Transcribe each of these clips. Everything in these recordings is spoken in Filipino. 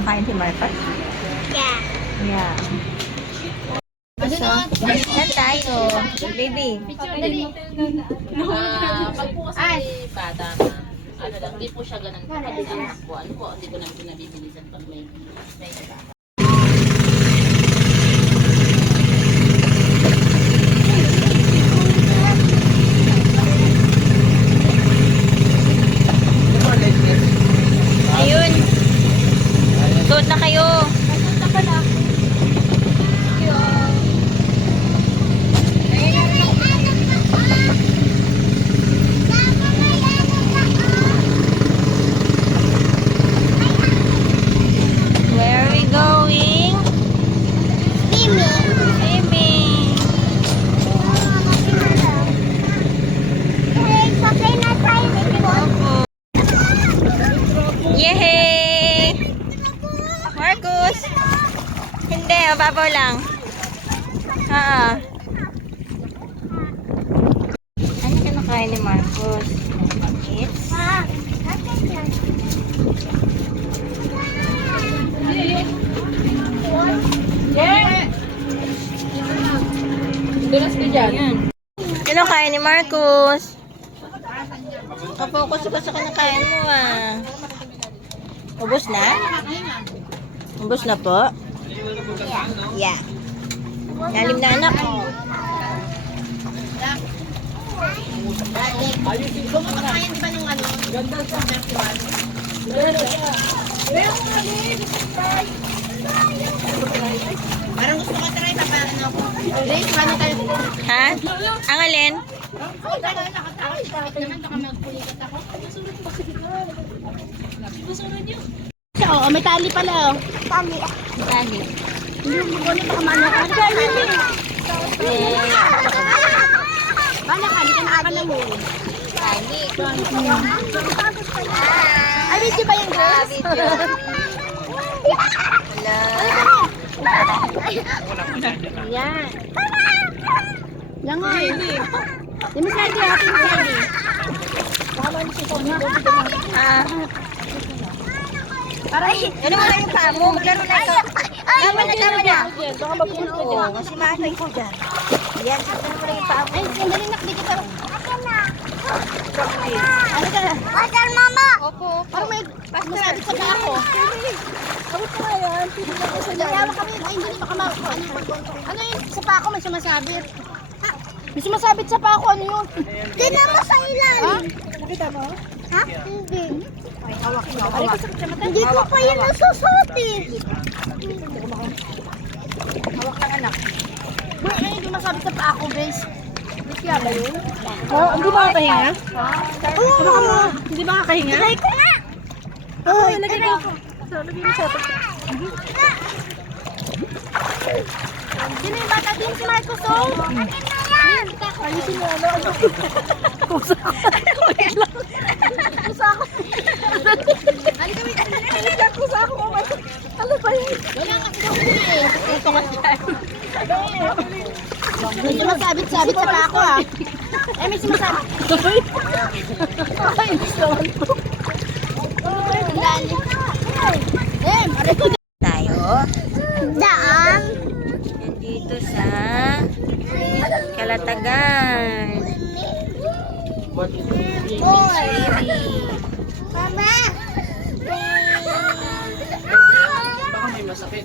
Kain si Marcos? Yeah. Yeah. So, saan tayo? Baby. Pag po kasi bata na, ano lang, hindi po siya ganun anak po. Ano po, hindi ko lang pinabibilisan pag may bata. Ayun. Suot na kayo. Where are we going? Swimming. Yehey! Marcus! Hindi, mababaw lang. Ano kinakain ni Marcus? It's Dulas ka dyan. Ayan. Kinakain ni Marcus. Kapokus ka sa kinakain mo ah. Ubus na? Ubus na po? Yeah. Lalim na anak. Kumakain di ba nung ano? Ganda sa festival. Parang gusto ko try pa para ano ako. Grace, paano tayo? Ha? Ang alin? Oo, may tali pala oh. Tali. Hindi mo gano'n baka manaka. Hindi. Manaka, hindi ka nakakala mo. Tali. Ay, video ba yan, girls? Video. Yan. Yan nga eh. Di mo slide eh, happy mo slide eh. Ah. Ano mo na yung paa mo? Maglaro na ito. Tama na, tama na. Oo, kasi maanoy ko dyan. Yan, ano mo na yung paa mo? Ay, sandali nakdi kita. Ano ka na? Water, mama! Opo. Parang may masabit sa paa ko. Abot ka yan. Nayawa kami. Ay, hindi baka ano yun? Sa paa ko may sumasabit. May sumasabit sa paa ko. Ano yun? Tignan mo sa ilalim. Nakita mo? Ha? Hindi. Ay, hawak mo. Aray ko sakit sa mata. Hindi ko pa yun nasusot eh. Hawak lang anak. Boy, ay, hindi masabit sa paa ko, guys. Kaya ba yun? Hindi ba kakahinga? Oo. Hindi ba kakahinga? Try ko nga. Oo, lagay ko. Lagay mo sa atin. Sino yung bata din si Marcos, oh? Ayusin mo, ano? Kusa ko. Kusa ko. Kusa ko. Ano ba yun? Wala nga sila eh. Ito ka dyan. May sumasabit-sabit sa paa ko ah. Eh, may sumasabit. Ay, gusto ko. Lalim. Eh, aray ko. Tayo. Daan. Nandito sa Kalatagan. Mama. Baka may masakit.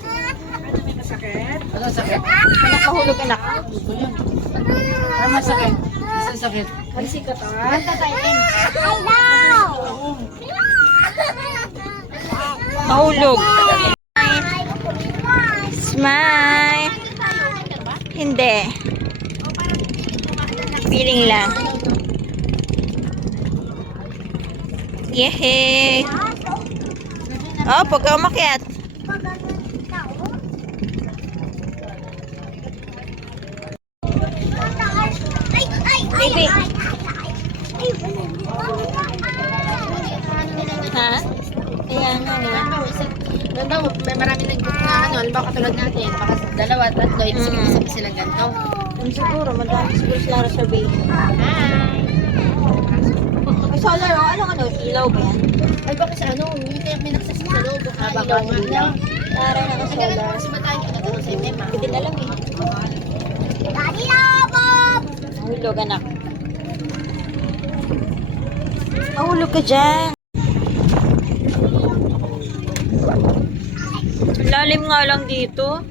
Ano sakit? Anak, mahulog anak. Ano masakit? Isang sakit. Ay, sikat ah. Kanta tayo. I know. Mahulog. Smile. Hindi. Feeling lang. Yehey. Oh, pagka umakyat. Baby. Ha? Kaya nga eh. Ganda, may maraming nag-book na ano, halimbawa katulad natin, baka dalawa, tatlo, ibig sabihin isa pa sila ganito. Siguro, madami siguro sila reservation. Hi! May solar o? Anong ano? Ilaw ba yan? Ay, baka sa ano, hindi kaya may nagsasik sa loob. ilaw nga na. Para Ang ganda naka-solar. naman kasi matayin ko na doon sa inyo, ma. Hindi din alam eh. Daddy Love! Mahulog, anak. Mahulog ka dyan. Lalim nga lang dito.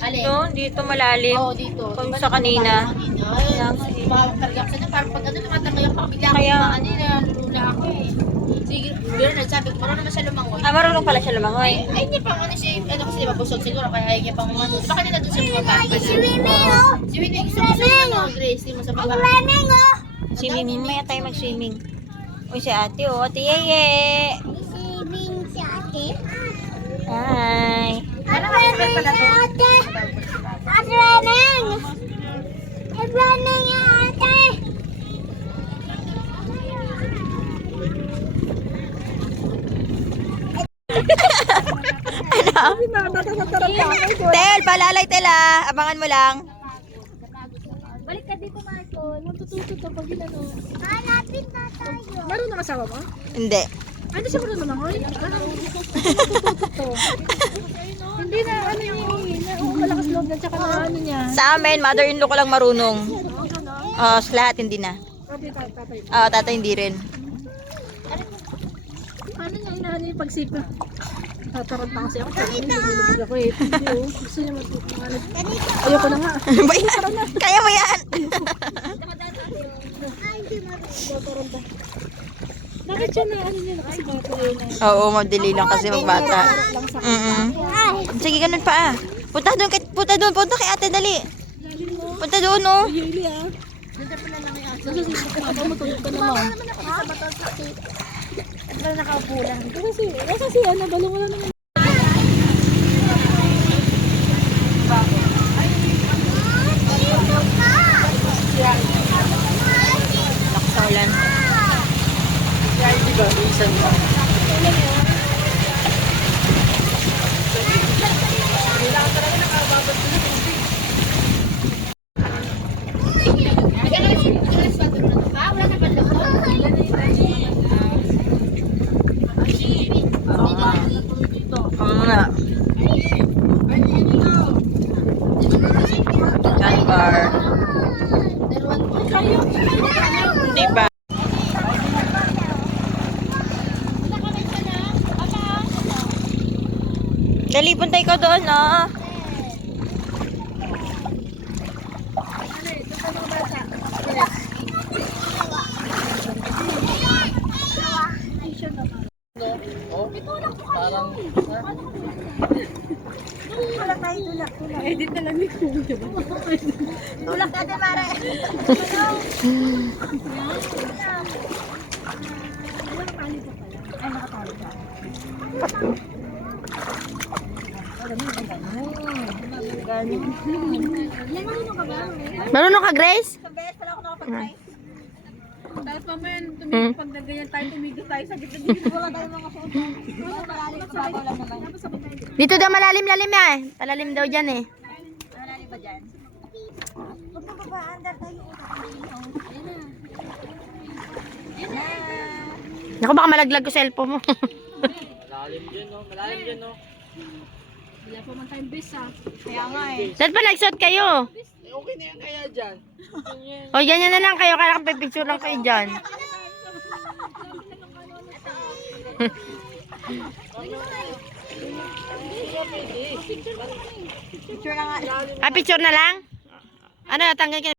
Alin? No, dito malalim. Oo, dito. Kung sa kanina. Ay, talaga ako pag ano, tumatangay ako, bigla ako Kaya- ano, lula ako eh. Sige, pero nagsabi ko, marunong naman siya lumangoy. Ah, marunong pala siya lumangoy. Ay, hindi pa ano siya, ano kasi diba, busog siguro, kaya ayaw niya pang umano. Diba kanina doon siya bumaba pa na? Si Winnie, oh! Si Winnie, gusto mo siya ano, Grace, di mo sa baba. Swimming, oh! Swimming, maya tayo mag-swimming. Uy, si ate, oh. Ate Yeye. Swimming si ate. Hi. Swimming si ate. Swimming! Swimming si ate. Tel, palalay Tel ah. Abangan mo lang. Balik ka dito, Michael. Natututo to pag ginano. Hanapin na tayo. Marunong asawa mo? Hindi. Ay, hindi siya marunong lumangoy? Hindi na, ano yung malakas loob na, tsaka na ano niya. Sa amin, mother-in-law ko lang marunong. Sa lahat hindi na. Tatay. Tatay hindi rin. Ano niya, inaano yung pagsipa? Tatarot na kasi ako. Hindi ako eh. Gusto niya mag-ano. Ayoko na nga. Ba yan? Kaya mo yan. Bakit siya na ano niya na kasi bata yun eh. Oo, madali lang kasi magbata. Sige, ganun pa ah. Punta doon, punta kay ate, dali. Punta doon, oh. Hili ah. Ako matulog ka naman. At ba nakaupo lang? Kasi ano, balong wala naman. Lakas ng ulan. Nga. Car. Hindi ba? Dali, punta ikaw doon, no? Edit na lang ni Kuya. Tulak natin, Mare. Marunong ka, Grace? Tapos mamaya, tumigil pag nagganyan tayo, tumigil tayo sa gitna dito. Wala tayo mga suot. Dito daw malalim-lalim eh. Palalim daw dyan eh. Malalim ba dyan? Naku, baka malaglag ko cellphone mo. Wala pa man tayong base ah. Kaya nga eh. Saan pa nagsuot kayo? Okay na yan kaya dyan. O, ganyan na lang kayo. Kaya pipicture lang kayo dyan. Picture na nga. Picture na lang? Ano, tanggal ka